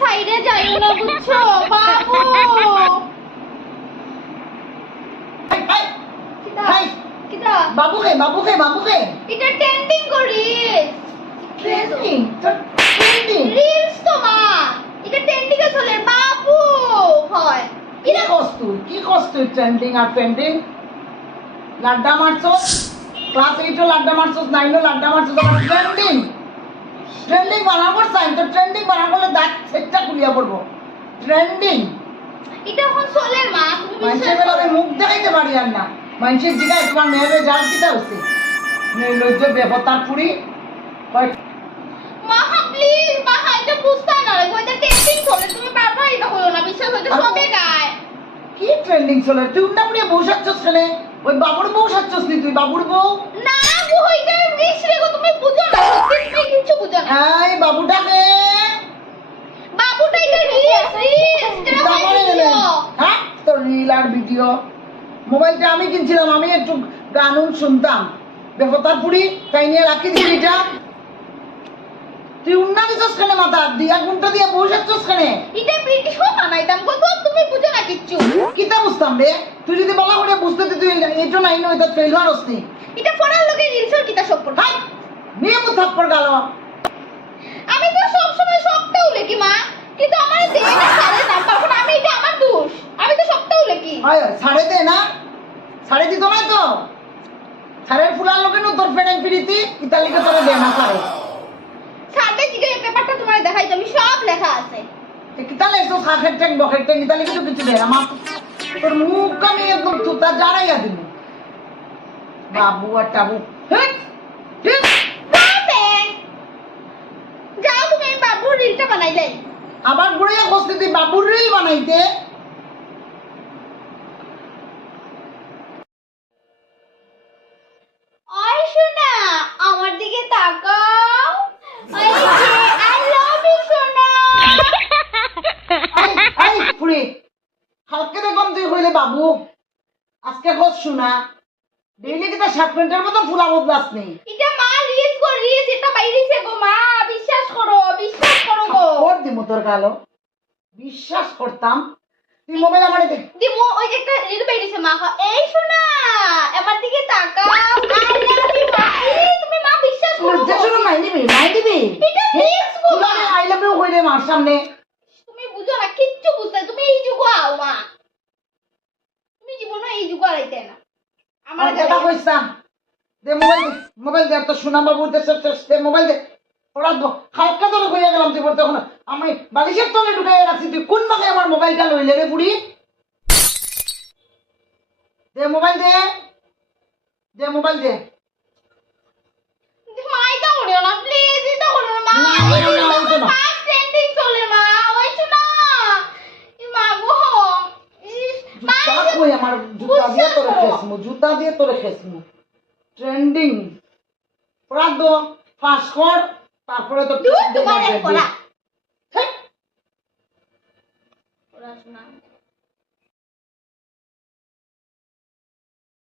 সাইডে যাইও না বুঝছো বাবু। বাবুকে বাবুকে বাবুকে এটা ট্রেন্ডিং করি ট্রেন্ডিং ট্রেন্ডিং রিলস তো মা এটা ট্রেন্ডিং এ চলে বাবু হয় কি কষ্ট ট্রেন্ডিং আর ট্রেন্ডিং লাড্ডা মারছস ক্লাস 8 ও লাড্ডা মারছস 9 ও লাড্ডা মারছস আবার ট্রেন্ডিং ট্রেন্ডিং বানাবার চাই তো ট্রেন্ডিং বানা করলে দাঁত সেটটা খুলিয়া পড়বো ট্রেন্ডিং এটা এখন চলে মা তুমি মানুষের বেলা মুখ দেখাইতে পারি আর না মানুষের জিগায় তোমার মেয়েরে যার কিতা হচ্ছে নির্লজ্জ বেপতার পুরি মা প্লিজ মা এটা বুঝতা না ওইটা ট্রেন্ডিং চলে তুমি বারবার এটা হলো না বিশ্বাস হইতে সবে গায় কি ট্রেন্ডিং চলে তুই উন্না মুড়ে বউ সাচ্ছস কেন ওই বাবুর বউ সাচ্ছস নি তুই বাবুর বউ না গো হইটা রিস রে গো তুমি বুঝো না তুমি কিছু বুঝো না এই বাবুটাকে বাবুটা এটা রিস হ্যাঁ তো রিল আর ভিডিও মোবাইলটা আমি কিনছিলাম আমি একটু গান শুনতাম বেপতার পুরি তাই নিয়ে রাখি দিবি এটা তুই উন্না দিছস কেন মাথা দিয়া গুনটা দিয়ে বউ সাচ্ছস কেন এটা ব্রিটিশ হো বানাইতাম গো তুমি বুঝো না কিচ্ছু কিতা বুঝতাম রে তুই যদি বলা করে বুঝতে তুই এটা নাই না এটা ফেল হওয়ার অস্তি এটা ফোনার লগে রিলসের কিতা সম্পর্ক হাই নিয়ে মু থাপ্পড় গালো আমি তো সব সময় সবটাও লেখি মা কিন্তু আমার দেয় না সারে নাম্বার এখন আমি এটা আমার দোষ আমি তো সবটাও লেখি আয় ছাড়ে দে না ছাড়ে দিত না তো ছাড়ের ফুলার লোকে নো তোর ফ্রেন্ড ফিরিতি ইতালিকে তোরে দে না ছাড়ে সাথে জিগে পেপারটা তোমার দেখাইতে আমি সব লেখা আছে কিতালে এসো খাখের ট্যাং বখের ট্যাং ইতালিকে তো কিছু দে আমার তোর মুখ আমি একদম তুতা জানাইয়া দিবি বাবু আর টাবু হেট হেট বাপে যাও তুমি বাবুর রিলটা বানাইলে আবার ঘুরে বসতে তুই বাবুর রিল বানাইতে আয় সোনা আমার দিকে তাকাও আই লাভ ইউ সোনা আই ফুরি কালকে দেখলাম তুই কইলে বাবু আজকে খোঁজ শোনা ডেইলি কিতা 7 মিনিটের মতো ফুলা বদলাস নেই এটা মা রিলস এটা বাইরেছে গো মা বিশ্বাস করো গো ওর দিমু তোর গালো বিশ্বাস করতাম তুই মোবাইল আমারে দে দিমু ওই যে একটা রিল বাইরেছে মা এই সোনা আমার দিকে তাকাও আই লাভ ইউ মা তুমি মা বিশ্বাস করো লজ্জা শরম নাই দিবি এটা রিলস গো মা আই লাভ ইউ কইলে মার সামনে তুমি বুঝো না কিচ্ছু বুঝতে তুমি এই যুগ আও মা তুমি জীবনে এই যুগ আইতে না আমার কথা কইছাম দে মোবাইল দে তো শোনা বাবু দে মোবাইল দে ওরা খালকা তোরে কইয়া গেলাম তুই বলতে এখন আমি বালিশের তলে ঢুকাইয়া রাখছি তুই কোন ভাগে আমার মোবাইলটা লইলে রে বুড়ি দে মোবাইল দে মা এটা করিও না প্লিজ এটা করিও না মা ফাস্ট ট্রেন্ডিং চলে মা ওই শোনা মা গো মা কই আমার জুতা দিয়ে তোরে খেসমু ট্রেন্ডিং প্রাদ ফাঁস কর তারপরে তো তোমার পড়া পড়াশোনা